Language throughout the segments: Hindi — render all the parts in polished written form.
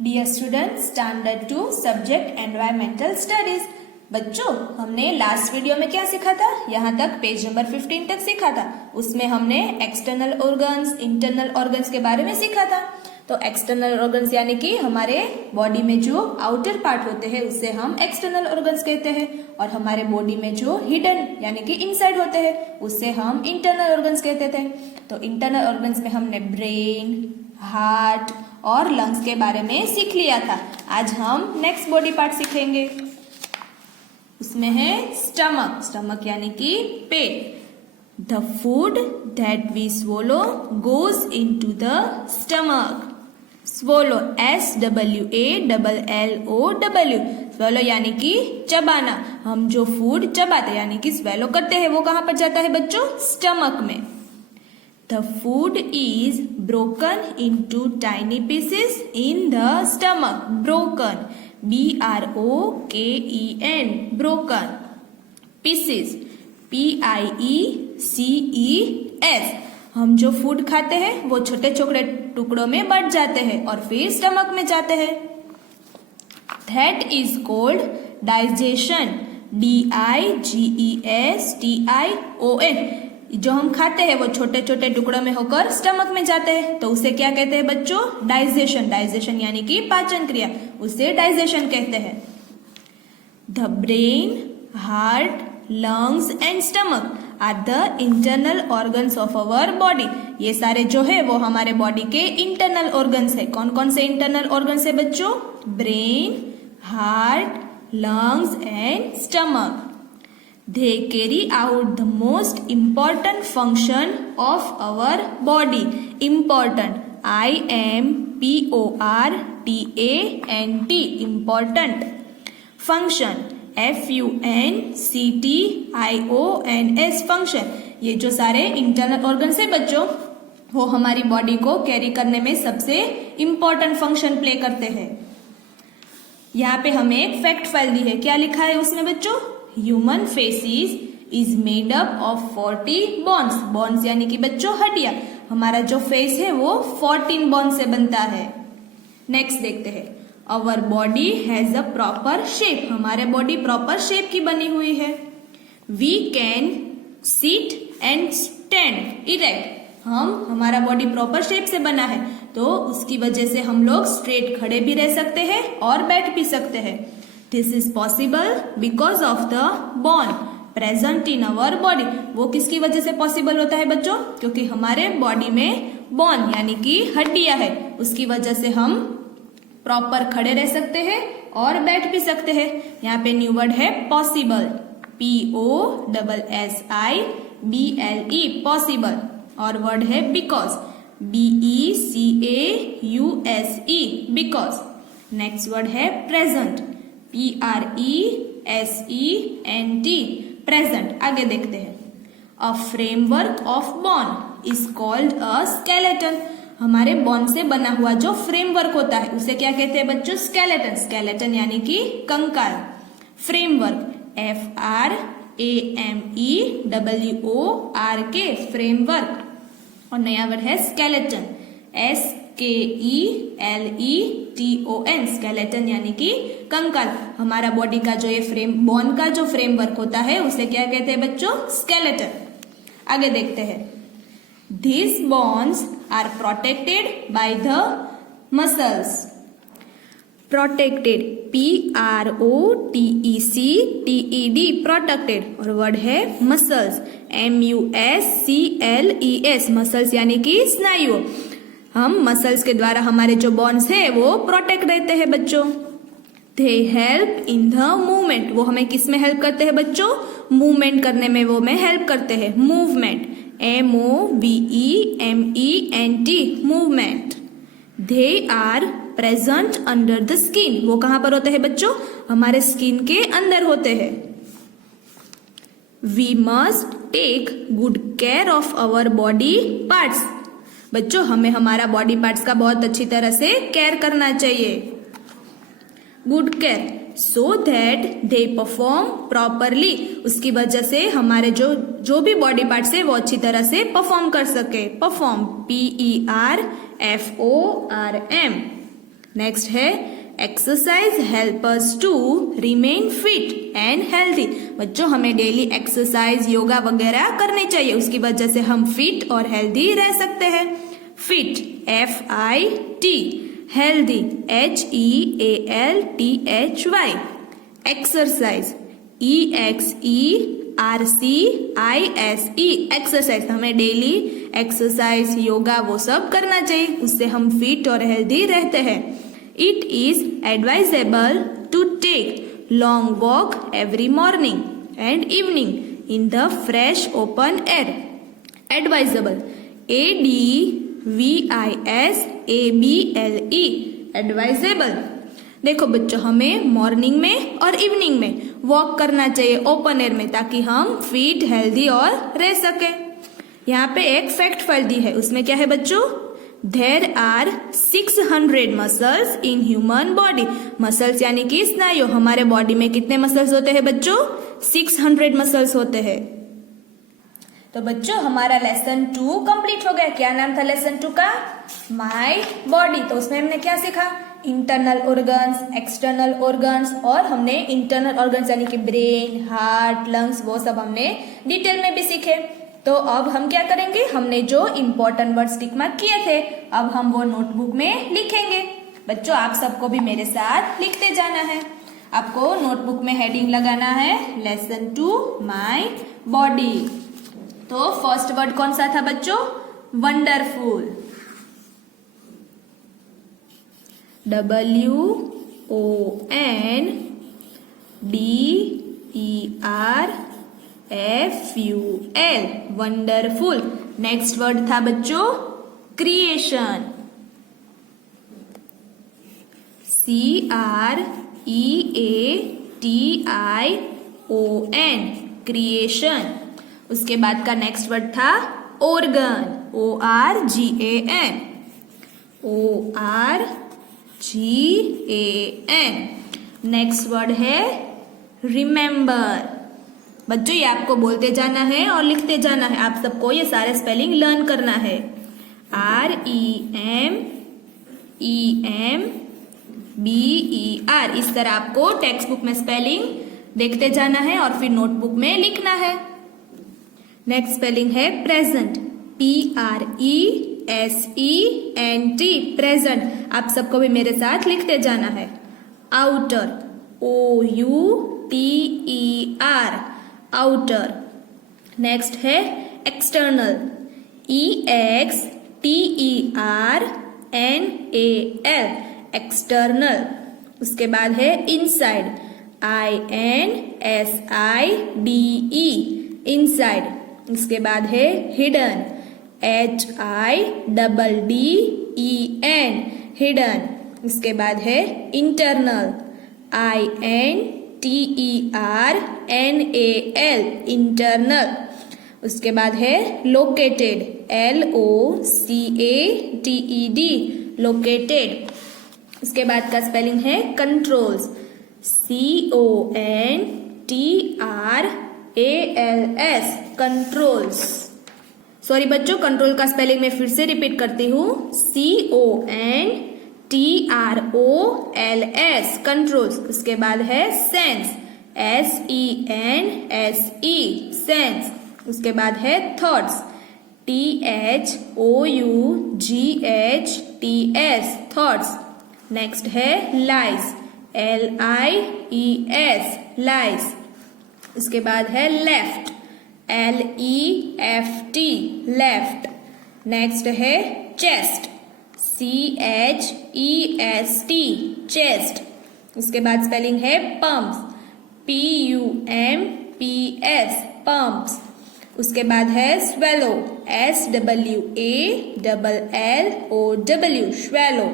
Dear student standard 2 subject environmental studies. बच्चों, हमने लास्ट वीडियो में क्या सीखा था? यहाँ तक पेज नंबर 15 तक सीखा था। उसमें हमने एक्सटर्नल ऑर्गन्स, इंटरनल ऑर्गन्स के बारे में सीखा था। तो एक्सटर्नल ऑर्गन्स यानी कि हमारे बॉडी में जो आउटर पार्ट होते हैं उससे हम एक्सटर्नल ऑर्गन्स कहते हैं, और हमारे बॉडी में जो हिडन यानी कि इनसाइड होते हैं उससे हम इंटरनल ऑर्गन्स कहते थे। तो इंटरनल ऑर्गन्स में हमने ब्रेन, हार्ट और लंग्स के बारे में सीख लिया था। आज हम नेक्स्ट बॉडी पार्ट सीखेंगे। उसमें है स्टमक। स्टमक यानी कि पेट। The food that we swallow goes into the stomach. swallow SWALLOW। swallow यानी कि चबाना। हम जो फूड चबाते यानी कि स्वेलो करते हैं वो कहाँ पर जाता है बच्चों? स्टमक में। The food is broken into tiny pieces in the stomach. Broken. BROKEN. Broken. Pieces. PIECES. हम जो फूड खाते हैं वो छोटे छोटे टुकड़ों में बट जाते हैं और फिर स्टमक में जाते हैं। That is called digestion. DIGESTION. जो हम खाते हैं वो छोटे छोटे टुकड़ों में होकर स्टमक में जाते हैं, तो उसे क्या कहते हैं बच्चों? डाइजेशन। डाइजेशन यानी कि पाचन क्रिया, उसे डाइजेशन कहते हैं। The brain, heart, lungs and stomach are the internal organs of our body. ये सारे जो है वो हमारे बॉडी के इंटरनल ऑर्गन्स है। कौन कौन से इंटरनल ऑर्गन्स है बच्चों? Brain, heart, lungs and stomach. They carry out the most important function of our body. Important. IMPORTANT. Important. Function. FUNCTIONS. Function. ये जो सारे इंटरनल ऑर्गन्स है बच्चों वो हमारी बॉडी को कैरी करने में सबसे इम्पोर्टेंट फंक्शन प्ले करते हैं। यहाँ पे हमें एक फैक्ट फाइल दी है। क्या लिखा है उसमें बच्चों? Human faces is made up of 40 bones. Bones यानी कि बच्चों हड्डियां। हमारा जो फेस है वो 14 बोन से बनता है। नेक्स्ट देखते हैं। Our body has a proper shape. हमारे बॉडी प्रॉपर शेप की बनी हुई है। We can sit and stand erect. हमारा बॉडी प्रॉपर शेप से बना है तो उसकी वजह से हम लोग स्ट्रेट खड़े भी रह सकते हैं और बैठ भी सकते हैं। This is possible because of the bone present in our body. वो किसकी वजह से पॉसिबल होता है बच्चों? क्योंकि हमारे बॉडी में बोन यानी कि हड्डियां है, उसकी वजह से हम प्रॉपर खड़े रह सकते हैं और बैठ भी सकते हैं। यहाँ पे न्यू वर्ड है पॉसिबल। POSSIBLE possible. और वर्ड है because. BECAUSE because. Next word है प्रेजेंट। PRESENT present. आगे देखते हैं। A framework of bone is called a skeleton. हमारे बोन से बना हुआ जो फ्रेमवर्क होता है उसे क्या कहते हैं बच्चों? स्केलेटन। स्केलेटन यानी कि कंकाल। Framework FRAMEWORK framework. और नया वर्ड है स्केलेटन। SKELETON स्केलेटन यानी कि कंकाल। हमारा बॉडी का जो ये बोन का जो फ्रेमवर्क होता है उसे क्या कहते हैं बच्चों? स्केलेटन। आगे देखते हैं। These bones are protected by the muscles. Protected PROTECTED protected। और वर्ड है muscles MUSCLES muscles यानी कि स्नायु। हम मसल्स के द्वारा हमारे जो बोन्स है वो प्रोटेक्ट रहते हैं बच्चों। They help in the movement. वो हमें किस में हेल्प करते हैं बच्चों? मूवमेंट करने में वो हमें हेल्प करते हैं। Movement MOVEMENT movement. They are present under the skin. वो कहाँ पर होते हैं बच्चों? हमारे स्किन के अंदर होते हैं। We must take good care of our body parts. बच्चों, हमें हमारा बॉडी पार्ट्स का बहुत अच्छी तरह से केयर करना चाहिए। Good care so that they perform properly. उसकी वजह से हमारे जो भी बॉडी पार्ट्स है वो अच्छी तरह से परफॉर्म कर सके। Perform PERFORM। नेक्स्ट है exercise help us to remain fit and healthy. बच्चों हमें डेली एक्सरसाइज योगा वगैरह करने चाहिए, उसकी वजह से हम फिट और हेल्दी रह सकते हैं। Fit FIT, healthy HEALTHY, exercise EXERCISE, exercise हमें डेली एक्सरसाइज योगा वो सब करना चाहिए, उससे हम फिट और हेल्दी रहते हैं। It is advisable to take long walk every morning and evening in the fresh open air. Advisable, ADVISABLE, advisable। देखो बच्चों हमें मॉर्निंग में और इवनिंग में वॉक करना चाहिए ओपन एयर में, ताकि हम फिट हेल्दी और रह सके। यहाँ पे एक फैक्ट फाइल दी है, उसमें क्या है बच्चों, There are 600 muscles in human body. Muscles यानी कि स्नायु, हमारे बॉडी में कितने मसल्स होते हैं बच्चों, 600 मसल्स होते हैं। तो बच्चों हमारा लेसन 2 कंप्लीट हो गया। क्या नाम था लेसन 2 का, माय बॉडी। तो उसमें हमने क्या सीखा, इंटरनल ऑर्गन्स, एक्सटर्नल ऑर्गन्स, और हमने इंटरनल ऑर्गन्स यानी कि ब्रेन, हार्ट, लंग्स वो सब हमने डिटेल में भी सीखे। तो अब हम क्या करेंगे, हमने जो इम्पोर्टेंट वर्ड्स टिक मार्क किए थे अब हम वो नोटबुक में लिखेंगे। बच्चों आप सबको भी मेरे साथ लिखते जाना है। आपको नोटबुक में हेडिंग लगाना है लेसन 2 माय बॉडी। तो फर्स्ट वर्ड कौन सा था बच्चों, wonderful, WONDERFUL, wonderful. Next word था बच्चों क्रिएशन, CREATION, क्रिएशन। उसके बाद का नेक्स्ट वर्ड था organ, ORGAN, ORGAN। Next word है रिमेम्बर। बच्चों ये आपको बोलते जाना है और लिखते जाना है, आप सबको ये सारे स्पेलिंग लर्न करना है। REMEMBER, इस तरह आपको टेक्स्ट बुक में स्पेलिंग देखते जाना है और फिर नोटबुक में लिखना है। नेक्स्ट स्पेलिंग है प्रेजेंट, PRESENT, प्रेजेंट। आप सबको भी मेरे साथ लिखते जाना है। Outer, OUTER, outer. नेक्स्ट है एक्सटर्नल, EXTERNAL, एक्सटर्नल। उसके बाद है इनसाइड, INSIDE, इनसाइड। उसके बाद है हिडन, HIDDEN, हिडन। उसके बाद है इंटरनल, INTERNAL, इंटरनल। उसके बाद है लोकेटेड, LOCATED, लोकेटेड। उसके बाद का स्पेलिंग है कंट्रोल्स, CONTRALS, कंट्रोल्स। सॉरी बच्चों, कंट्रोल का स्पेलिंग मैं फिर से रिपीट करती हूँ, CONTROLS, कंट्रोल्स। उसके बाद है सेंस, SENSE, सेंस। उसके बाद है थॉट्स, THOUGHTS, थॉट्स। नेक्स्ट है लाइज, LIES, लाइज। उसके बाद है लेफ्ट, LEFT, लेफ्ट। नेक्स्ट है चेस्ट, CHEST, चेस्ट। उसके बाद स्पेलिंग है पम्प्स, PUMPS, पम्प्स। उसके बाद है स्वेलो, SWALLOW, स्वेलो।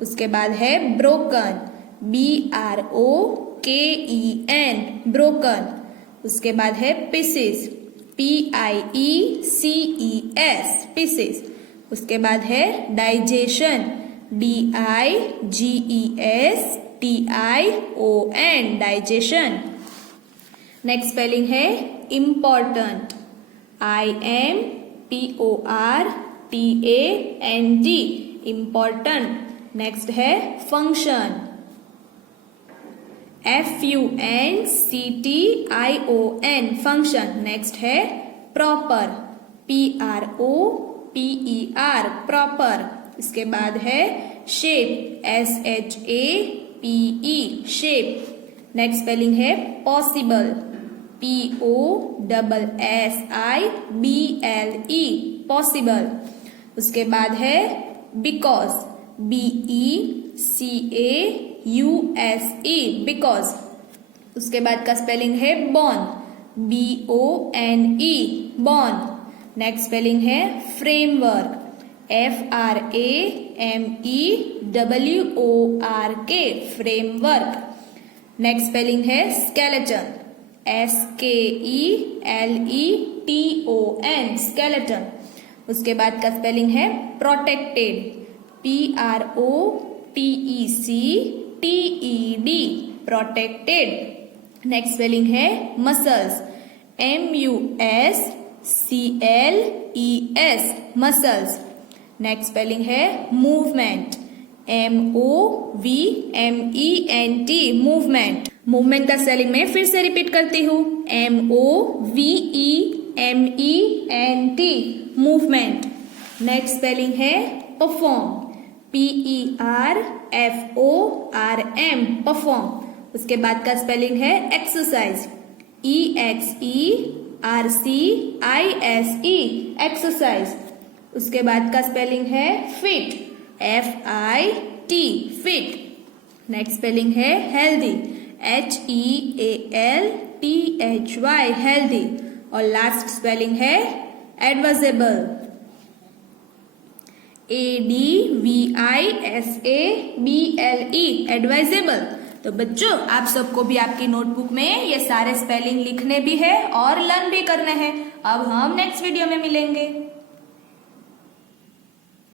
उसके बाद है ब्रोकन, BROKEN, ब्रोकन। उसके बाद है पीसेस, PIECES, पीसेस। उसके बाद है digestion, DIGESTION, digestion. Next spelling है इम्पोर्टेंट, IMPORTANT, इम्पोर्टेंट। नेक्स्ट है फंक्शन, FUNCTION फंक्शन। नेक्स्ट है प्रॉपर, PROPER प्रॉपर। इसके बाद है shape, SHAPE shape. Next spelling है पॉसिबल, POSSIBLE पॉसिबल। उसके बाद है बिकॉज, BECAUSE बिकॉज। उसके बाद का स्पेलिंग है born, BONE born. Next spelling है framework, FRAMEWORK framework. Next spelling है स्केलेटन, SKELETON स्केलेटन। उसके बाद का स्पेलिंग है protected, PROTECTED protected. Next spelling है muscles, MUSCLES muscles. Next spelling है मूवमेंट, MOVMENT मूवमेंट। मूवमेंट का स्पेलिंग मैं फिर से रिपीट करती हूँ, MOVEMENT मूवमेंट। नेक्स्ट स्पेलिंग है परफॉर्म, PERFORM परफॉर्म। उसके बाद का स्पेलिंग है एक्सरसाइज, EXERCISE एक्सरसाइज। उसके बाद का स्पेलिंग है fit, FIT fit. Next spelling है हेल्दी, HEALTHY हेल्दी। और लास्ट स्पेलिंग है एडवाइजेबल, ADVISABLE एडवाइजेबल। तो बच्चों आप सबको भी आपकी नोटबुक में ये सारे स्पेलिंग लिखने भी है और लर्न भी करने हैं। अब हम नेक्स्ट वीडियो में मिलेंगे।